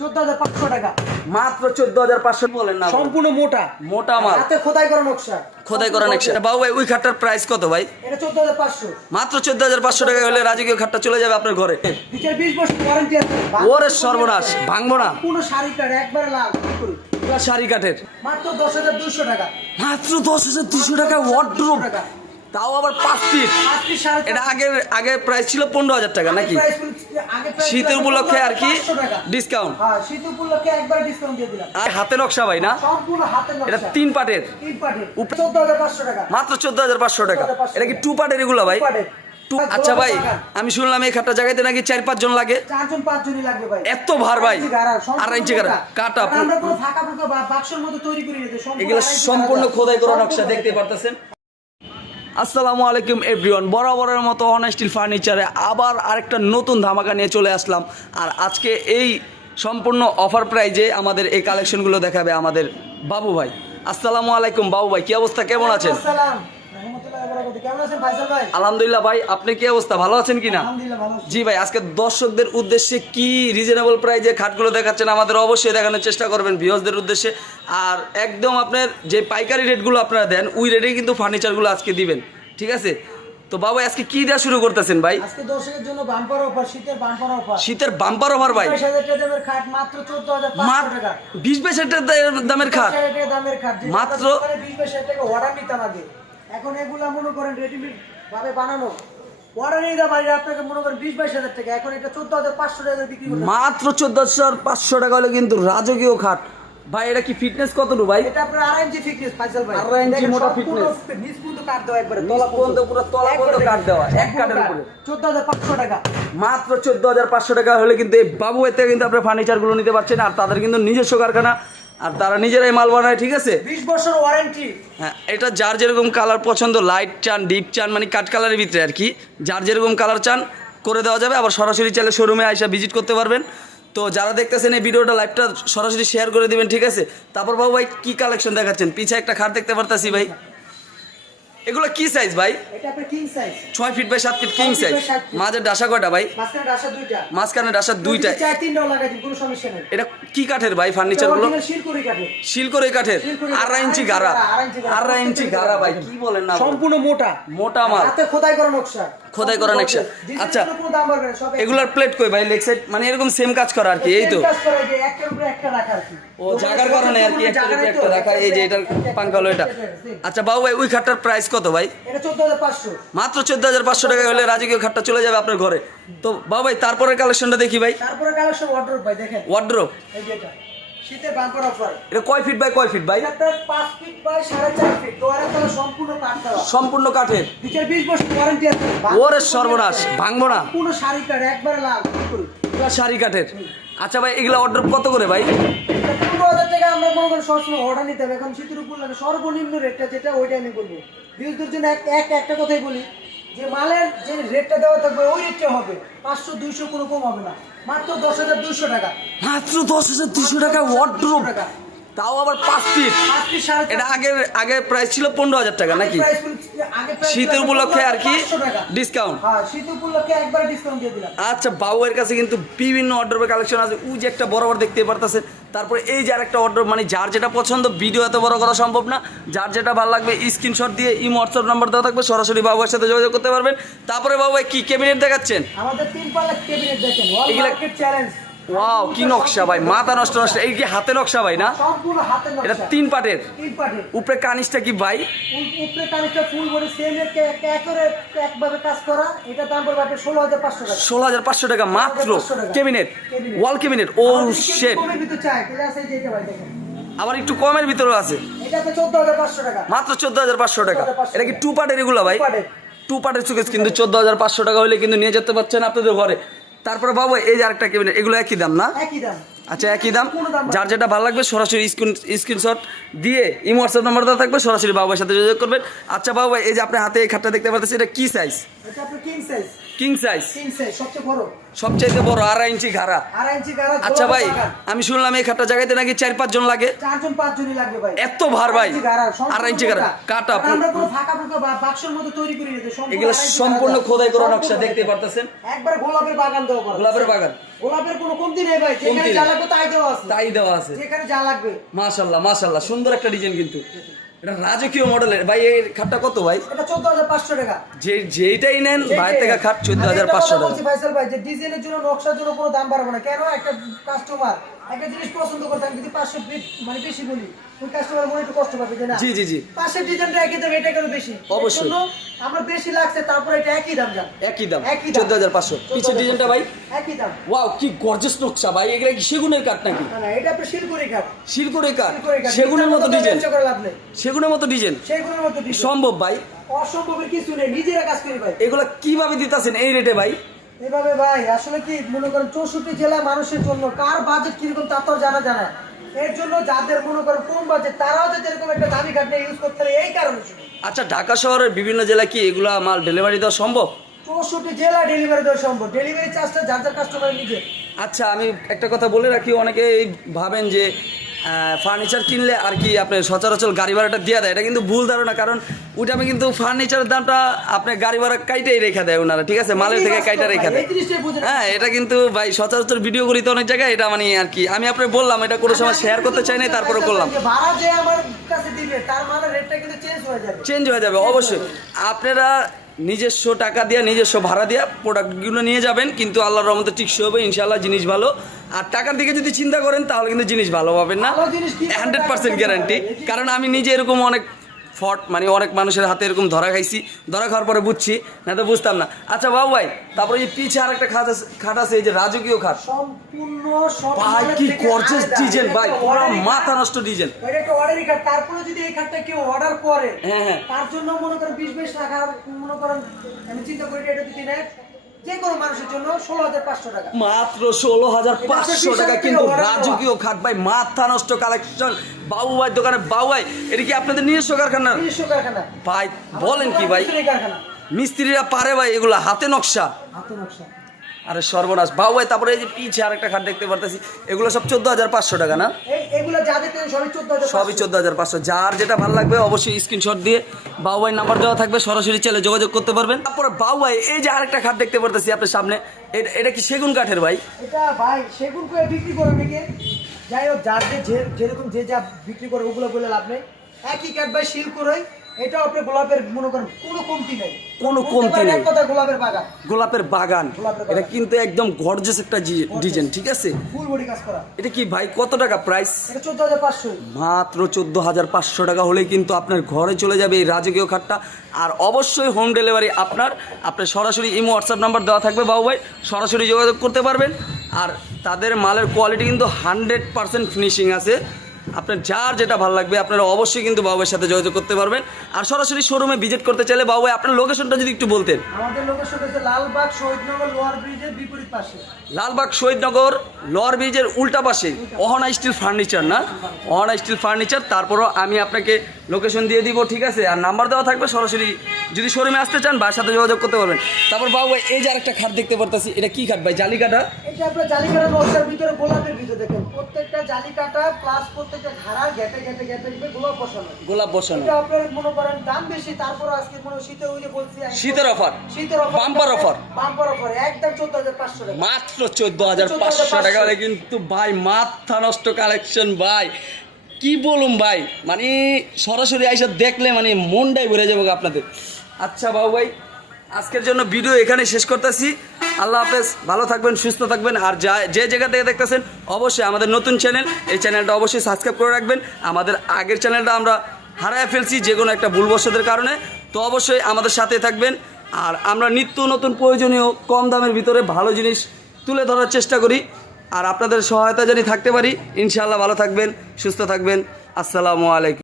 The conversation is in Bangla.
14,500 টাকা। মাত্র 14,500 বলেন না? সম্পূর্ণ মোটা মোটা মাল, হাতে খোদাই করা নকশা। খোদাই করা নকশা। বাবু ভাই ওই খাটটার প্রাইস কত ভাই? এটা 14,500। মাত্র 14,500 টাকা হলে রাজকীয় খাটটা চলে যাবে আপনার ঘরে। নিচে 20 বছর ওয়ারেন্টি আছে। ওরে সর্বনাশ, ভাঙবো না। পুরো শাড়ি কাট একবারে লাল। এগুলা শাড়ি কাঠের। মাত্র 10,200 টাকা। মাত্র 10,200 টাকা ওয়ার্ড্রোব, তাও আবার 5 ফিট। 5 পিস শাড়ি। এটা আগে প্রাইস ছিল 15,000 টাকা নাকি? শীতের উপলক্ষে আর কি ডিসকাউন্ট? হ্যাঁ, শীত উপলক্ষে একবার ডিসকাউন্ট দিয়ে দিলাম। আর হাতে নকশা ভাই না? সম্পূর্ণ হাতের নকশা। এটা 3 পাটের। 3 পাটের 14,500 টাকা। মাত্র 14,500 টাকা। এটা কি 2 পাটের এগুলো ভাই? 2 পাটের। আচ্ছা ভাই, আমি শুনলাম এই খাটটা জায়গাতে নাকি 4-5 জন লাগে। 4 5 জনই লাগবে ভাই। এত ভার ভাই? 2.5 ইঞ্চি গাড়া কাটা। আমরা পুরো ফাঁকা ফাঁকা বাক্সের মতো তৈরি করে নিতে সম্পূর্ণ। এগুলো সম্পূর্ণ খোদাই করা নকশা, দেখতে পারতেছেন। আসসালামু আলাইকুম এভরিওয়ান, বরাবরের মতো অনেস্টিল ফার্নিচারে আবার আরেকটা নতুন ধামাকা নিয়ে চলে আসলাম। আর আজকে এই সম্পূর্ণ অফার প্রাইজে আমাদের এই কালেকশনগুলো দেখাবে আমাদের বাবু ভাই। আসসালামু আলাইকুম বাবু ভাই, কি অবস্থা, কেমন আছেন? আসসালাম রাহমাতুল্লাহি ওয়া বারাকাতুহু। কেমন আছেন ফাইসাল ভাই? আলহামদুলিল্লাহ ভাই, আপনি কি অবস্থা, ভালো আছেন কিনা? আলহামদুলিল্লাহ ভালো আছি। জি ভাই, আজকে দর্শকদের উদ্দেশ্যে কি রিজনেবল প্রাইজে খাটগুলো দেখাচ্ছেন আমাদের অবশ্যই দেখানোর চেষ্টা করবেন ভিউয়ার্সদের উদ্দেশ্যে। আর একদম আপনার যে পাইকারি রেটগুলো আপনারা দেন ওই রেটেই কিন্তু ফার্নিচারগুলো আজকে দিবেন, ঠিক আছে? তো বাবা আজকে কি দেওয়া শুরু করতেছেন ভাই? আজকে দর্শকের জন্য বাম্পার অফার, শীতের বাম্পার অফার। শীতের বাম্পার অফার ভাই? 20,000 টাকার খাট মাত্র 14,500 টাকা। 20-22 দামের খাট 20,000 টাকা দামের খাট মাত্র 20,000 টাকা অর্ডার নিতাম আগে। এখন এগুলা মনে করেন রেডিমেড ভাবে বানানো, অর্ডার নিয়ে দাম বাইরে আপনাকে মনে করেন 20-22 টাকা। এখন এটা 14,500 টাকা বিক্রি করতে। মাত্র 14,500 টাকা হলে কিন্তু রাজকীয় খাট ভাই। এটা কি ফিটনেস কতটুকু ভাই? এটা আপনার 2.5 ইঞ্চি ফিটনেস ফাইসাল ভাই। 2.5 ইঞ্চি মোটা ফিটনেস। নিচ পর্যন্ত কাট দেওয়া একবারে তলা পর্যন্ত পুরো তলা পর্যন্ত কাট দেওয়া এক কাটের উপরে। 14,500 টাকা। মাত্র 14,500 টাকা হলে কিন্তু এই বাবু এতে কিন্তু আপনার ফার্নিচারগুলো নিতে পারছেন। আর তাদের কিন্তু নিজস্ব কারখানা, আর তারা নিজেরাই মাল বানায়, ঠিক আছে? 20 বছর ওয়ারেন্টি। হ্যাঁ, এটা যার যেরকম কালার পছন্দ, লাইট চান, ডিপ চান, মানে কাট কালারের ভিতরে আর কি, যার যেরকম কালার চান করে দেওয়া যাবে। আবার সরাসরি চাইলে শোরুমে আইসা ভিজিট করতে পারবেন। তো যারা দেখতেছেন এই ভিডিওটা লাইভটা সরাসরি শেয়ার করে দিবেন, ঠিক আছে? তারপর বাবু ভাই কি কালেকশন দেখাচ্ছেন? পিছে একটা খাট দেখতে পারতাছি ভাই, এগুলো কি সাইজ ভাই? এটা আপনার king size. 6 feet by 7 feet king size. মাঝের ডাসা কয়টা ভাই? মাঝখানে ডাসা দুইটা। মাঝখানে ডাসা দুইটা। 4-3 লাগাই দিন, কোনো সমস্যা নেই। এটা কি কাঠের ভাই ফার্নিচারগুলো? শিলকুড়ি কাঠের। শিলকড়ি কাঠের। 2.5 ইঞ্চি গাড়া। 2.5 ইঞ্চি গাড়া ভাই, কি বলেন না? সম্পূর্ণ মোটা মোটা মাল, হাতে খোদাই করা নকশা। খোদাই করা নকশা। আচ্ছা, কোনো দাম বাড়বে না, সব এগুলার প্লেট কই ভাই? লেগ সাইড মানে এরকম সেম কাজ করা আর কি, এই তো? কাজ করে যে একটার উপরে একটা রাখা আর কি। ও জায়গার কারণে আর কি একটার উপরে একটা রাখা, এই যে এটার পাঙ্কা হলো এটা। আচ্ছা বাবু ভাই ওই খাটটার প্রাইস কত ভাই? এটা 14,500। মাত্র 14,500 টাকা হলে রাজকীয় খাটটা চলে যাবে আপনার ঘরে। তো বাবু ভাই তারপরের কালেকশনটা দেখি ভাই। তারপরে কালেকশন ওয়ার্ডরোব ভাই, দেখেন ওয়ার্ড্রোব। এই যে এটা শীতের বাম্পার অফার। এটা কয় ফিট বাই কয় ফিট ভাই? এটা 5 ফিট বাই 4.5 ফিট। দোয়ারে তলা সম্পূর্ণ কাঠ দেওয়া। সম্পূর্ণ কাঠের। নিচে 20 বছর ওয়ারেন্টি আছে। ওরে সর্বনাশ, ভাঙবো না। পুরো শাড়ি কাঠ একবারে লাল। এগুলা শাড়ি কাঠের। আচ্ছা ভাই এগুলা অর্ডার কত করে ভাই? 15,000 টাকা আমরা মনে করি সবসময় অর্ডার নিতে হবে। এখন শীতের উপর লাগে সর্বনিম্ন রেটটা যেটা ওইটা আমি বলবো। ভিউজদের জন্য একটা কথাই বলি যে মালের যে রেটটা দেওয়া থাকবে ওই রেটটা হবে। 500-200 কোনো কম হবে না। মাত্র 10,200 টাকা। মাত্র 10,200 টাকা ওয়ার্ড্রোব, তাও আবার 5 ফিট। 5 ফিট 4.5। এটা আগে প্রাইস ছিল 15,000 টাকা নাকি? শীতের উপলক্ষে আর কি ডিসকাউন্ট? হ্যাঁ, শীত উপলক্ষে একবার ডিসকাউন্ট দিয়ে দিলাম। আচ্ছা বাবুয়ের কাছে কিন্তু বিভিন্ন অর্ডারের কালেকশন আছে। ওই যে একটা বরাবর দেখতে পারতেছেন। তারপরে এই যে আরেকটা অর্ডার, মানে যার যেটা পছন্দ, ভিডিও এত বড় করা সম্ভব না, যার যেটা ভালো লাগবে স্ক্রিনশট দিয়ে ইমো হোয়াটসঅ্যাপ নাম্বার দেওয়া থাকবে, সরাসরি বাবুয়ের সাথে যোগাযোগ করতে পারবেন। তারপরে বাবু কি ক্যাবিনেট দেখাচ্ছেন? আমাদের 3 পাল্লা ক্যাবিনেট দেখেন, অল এগুলা- মার্কেট চ্যালেঞ্জ। ওয়াও, কি নকশা ভাই, মাথা নষ্ট নষ্ট। এই কি হাতে নকশা ভাই না? সম্পূর্ণ হাতের নকশা। এটা 3 পাটের। 3 পার্টের। উপরে কানিসটা কি ভাই? উপরে কানেরটা ফুল বডি সেম একরে একভাবে কাজ করা। এটা দাম পড়বে আপনার 16,500 টাকা। 16,500 টাকা মাত্র। ক্যাবিনেট, ওয়াল ক্যাবিনেট। ও শেট, কমের ভিতর চাই তাহলে আছে এই যে এটা ভাই দেখেন। আবার একটু কমের ভিতরে আছে। এটাতে 14,500 টাকা। মাত্র 14,500 টাকা। এটা কি 2 পার্টের এগুলো ভাই? 2 পার্টের। 2 পার্টের সুকেস কিন্তু 14,500 টাকা হলে কিন্তু নিয়ে যেতে পারছেন আপনাদের ঘরে। তারপরে বাবু এই যে আরেকটা ক্যাবিনেট, এগুলো একই দাম না? একই দাম। আচ্ছা একই দাম। যার যেটা ভালো লাগবে সরাসরি স্ক্রিনশট দিয়ে ইমো হোয়াটসঅ্যাপ নাম্বার দেওয়া থাকবে, সরাসরি বাবুর সাথে যোগাযোগ করবেন। আচ্ছা বাবু এই যে আপনার হাতে এই খাটটা দেখতে পাচ্ছেন, এটা কি সাইজ? এটা আপনার কিং সাইজ। কিং সাইজ সবচেয়ে বড়, সবচাইতে বড় 2.5 ইঞ্চি ঘাড়া। 2.5 ইঞ্চি গাড়া। আচ্ছা ভাই, আমি শুনলাম এই খাটটা জায়গাতে নাকি 4-5 জন লাগে। 4 5 জনই লাগবে ভাই। এত ভার ভাই, 2.5 ইঞ্চি গাড়া কাটা। আমরা কোনো ফাঁকা ফুঁকা বাক্সের মতো তৈরি করি না, এগুলো সম্পূর্ণ খোদাই করা নকশা, দেখতে পারতেছেন। একবার গোলাপের বাগান দেওয়া করা। গোলাপের বাগান, গোলাপের কোনো কমতি নেই ভাই, যেখানে যা লাগবে তাই দেওয়া আছে। তাই দেওয়া আছে, যেখানে যা লাগবে। মাশাআল্লাহ মাশাআল্লাহ, সুন্দর একটা ডিজাইন কিন্তু। এটা রাজকীয় মডেলের ভাই। এই খাটটা কত ভাই? এটা 14500 টাকা। যেইটাই নেন ভাই থেকে খাট 14500 টাকা। বলছি ফাইসাল ভাই, যে ডিজাইনের জন্য নকশার জন্য কোনো দাম বাড়াবো না। কেন? একটা কাস্টমার একটা জিনিস পছন্দ করতে, আমি যদি 500 মানে বেশি বলি, ওই কাস্টমার মনে একটু কষ্ট পাবে যে না। জি জি জি, পাশের ডিজাইনটা একই দাম, এটা কেন বেশি? অবশ্যই। এর জন্য আমরা বেশি লাগছে, তারপর এটা একই দাম যান। একই দাম, একই দাম। 14500। পিছের ডিজাইনটা ভাই একই দাম। ওয়াও, কি গর্জিয়াস নকশা ভাই। এগুলা কি সেগুনের কাঠ নাকি? না না, এটা আপনার শিলকুড়ি কাঠ। শিলকুড়ি কাঠ, শিলকুড়ি কাঠ। সেগুনের মতো ডিজাইন। ব্যবসা করে লাভ নেই। সেগুনের মতো ডিজাইন সেগুলোর মতো ডিজাইন সম্ভব ভাই? অসম্ভবের কিছু নেই, নিজেরা কাজ করি ভাই। এগুলা কিভাবে দিতাছেন এই রেটে ভাই? এভাবে ভাই, আসলে কি মনে করেন 64 জেলা মানুষের জন্য কার বাজেট কিরকম তা তো জানা জানা। এর জন্য যাদের মনে করেন কম বাজেট, তারাও যাতে এরকম একটা দামি কাঠ নিয়ে ইউজ করতে পারে, এই কারণে শুধু। আচ্ছা, ঢাকা শহরের বিভিন্ন জেলায় কি এগুলা মাল ডেলিভারি দেওয়া সম্ভব? 64 জেলা ডেলিভারি দেওয়া সম্ভব। ডেলিভারি চার্জটা যার যার কাস্টমার নিজে। আচ্ছা, আমি একটা কথা বলে রাখি, অনেকে ভাবেন যে ফার্নিচার কিনলে আর কি আপনার সচরাচর গাড়ি ভাড়াটা দিয়ে দেয়। এটা কিন্তু ভুল ধারণা, কারণ ওইটা আমি কিন্তু ফার্নিচারের দামটা আপনার গাড়ি ভাড়া কাইটাই রেখে দেয় ওনারা, ঠিক আছে? মালের থেকে কাইটা রেখে দেয়। হ্যাঁ, এটা কিন্তু ভাই সচরাচর ভিডিও করি তো অনেক জায়গায়, এটা মানে আর কি আমি আপনার বললাম, এটা কোনো সময় শেয়ার করতে চাই না, তারপরে করলাম। ভাড়া যে আমার কাছে দিবে তার মানে রেটটা কিন্তু চেঞ্জ হয়ে যাবে। চেঞ্জ হয়ে যাবে অবশ্যই। আপনারা নিজস্ব টাকা দিয়ে, নিজস্ব ভাড়া দিয়ে প্রোডাক্টগুলো নিয়ে যাবেন, কিন্তু আল্লাহর রহমতে টিকসই হবে ইনশাআল্লাহ, জিনিস ভালো। আর টাকার দিকে যদি চিন্তা করেন তাহলে কিন্তু জিনিস ভালো পাবেন না, 100% গ্যারান্টি। কারণ আমি নিজে এরকম অনেক মানে অনেক মানুষের হাতে এরকম ধরা খাইছি, ধরা খাওয়ার পরে বুঝছি, না তো বুঝতাম না। আচ্ছা বাবু ভাই, তারপরে এই পিছে আর একটা খাট আছে, এই যে রাজকীয় খাট, সম্পূর্ণ সব ভাই কি গর্জিয়াস ডিজাইন ভাই, পুরো মাথা নষ্ট ডিজাইন। এটা একটা অর্ডারই খাট। তারপরে যদি এই খাটটা কেউ অর্ডার করে, হ্যাঁ, তার জন্য মনে করেন 20 টাকা মনে করেন, আমি চিন্তা করি এটা যদি নেয় যে কোনো মানুষের জন্য 16500 টাকা, মাত্র 16500 টাকা। কিন্তু রাজকীয় খাট ভাই, মাথা নষ্ট কালেকশন। বাবু ভাই দোকানে, বাবু ভাই এটা কি আপনাদের নিজস্ব কারখানা? নিজস্ব কারখানা ভাই বলেন কি ভাই, কারখানা। মিস্ত্রিরা পারে ভাই এগুলা, হাতে নকশা। হাতে নকশা। আরে সর্বনাশ বাবু ভাই। তারপরে এই যে পিছে আরেকটা খাট দেখতে পারতেছি, এগুলো সব 14500 টাকা না? এগুলো যা দেখতে সবই 14500। সবই 14500। যার যেটা ভালো লাগবে অবশ্যই স্ক্রিনশট দিয়ে বাবু ভাই নাম্বার দেওয়া থাকবে, সরাসরি চলে যোগাযোগ করতে পারবেন। তারপরে বাবু ভাই এই যে আরেকটা খাট দেখতে পারতেছি আপনার সামনে, এটা কি সেগুন কাঠের ভাই? এটা ভাই সেগুন করে বিক্রি করে অনেকে, যাই হোক যার যেরকম যে যা বিক্রি করে ওগুলো বলে লাভ নেই। একই কাঠ ভাই, শিল করে। এটা আপনি গোলাপের মনে করেন কোনো কমতি নেই, কোনো কমতি নেই। কথা গোলাপের বাগান, গোলাপের বাগান। এটা কিন্তু একদম গর্জিয়াস একটা ডিজাইন, ঠিক আছে? ফুল বডি কাজ করা। এটা কি ভাই কত টাকা প্রাইস? এটা 14500। মাত্র 14500 টাকা হলে কিন্তু আপনার ঘরে চলে যাবে এই রাজকীয় খাটটা। আর অবশ্যই হোম ডেলিভারি আপনার সরাসরি ইমো হোয়াটসঅ্যাপ নাম্বার দেওয়া থাকবে বাবু ভাই, সরাসরি যোগাযোগ করতে পারবেন। আর তাদের মালের কোয়ালিটি কিন্তু 100% ফিনিশিং আছে। আপনার যার যেটা ভালো লাগবে আপনারা অবশ্যই কিন্তু বাবুয়ের সাথে যোগাযোগ করতে পারবেন। আর সরাসরি শোরুমে ভিজিট করতে চাইলে বাবু ভাই আপনার লোকেশনটা যদি একটু বলতেন। আমাদের লোকেশন হচ্ছে লালবাগ শহীদনগর লোয়ার ব্রিজের বিপরীত পাশে। লালবাগ শহীদনগর লোয়ার ব্রিজের উল্টা পাশে অহনা স্টিল ফার্নিচার, না? Ahona steel furniture. তারপরও আমি আপনাকে লোকেশন দিয়ে দিব, ঠিক আছে? আর নাম্বার দেওয়া থাকবে, সরাসরি যদি শোরুমে আসতে চান বাসার সাথে যোগাযোগ করতে পারবেন। তারপর বাবু ভাই এই যে আরেকটা খাট দেখতে পারতেছি, এটা কি খাট ভাই? জালি কাটা? এটা আপনার জালি কাটা নকশার ভিতরে গোলাপের ভিতরে দেখেন, প্রত্যেকটা জালি কাটা প্লাস প্রত্যেকটা ঘাড়া গ্যাপে গ্যাপে গ্যাপে গ্যাপে গোলাপ বসানো। গোলাপ বসানো। এটা আপনার মনে করেন দাম বেশি, তারপর আজকে মনে শীতে ওই যে বলছি শীতের অফার, শীতের offer, bumper offer. Bumper offer একদম 14500 টাকা। মাত্র 14500 টাকা হলে কিন্তু ভাই মাথা নষ্ট কালেকশন ভাই, কি বলুম ভাই, মানে সরাসরি আইসা দেখলে মানে মনটাই ভরে যাবে আপনাদের। আচ্ছা বাবু ভাই, আজকের জন্য ভিডিও এখানে শেষ করতেছি। আল্লাহ হাফেজ, ভালো থাকবেন, সুস্থ থাকবেন। আর যে জায়গা থেকে দেখতেছেন অবশ্যই আমাদের নতুন চ্যানেল, এই চ্যানেলটা অবশ্যই সাবস্ক্রাইব করে রাখবেন। আমাদের আগের চ্যানেলটা আমরা হারায় ফেলছি যে কোনো একটা ভুলবশতের কারণে, তো অবশ্যই আমাদের সাথে থাকবেন। আর আমরা নিত্য নতুন প্রয়োজনীয় কম দামের ভিতরে ভালো জিনিস তুলে ধরার চেষ্টা করি। আর আপনাদের সহায়তা জানি থাকতে পারি। ইনশাআল্লাহ ভালো থাকবেন, সুস্থ থাকবেন। আসসালামু আলাইকুম।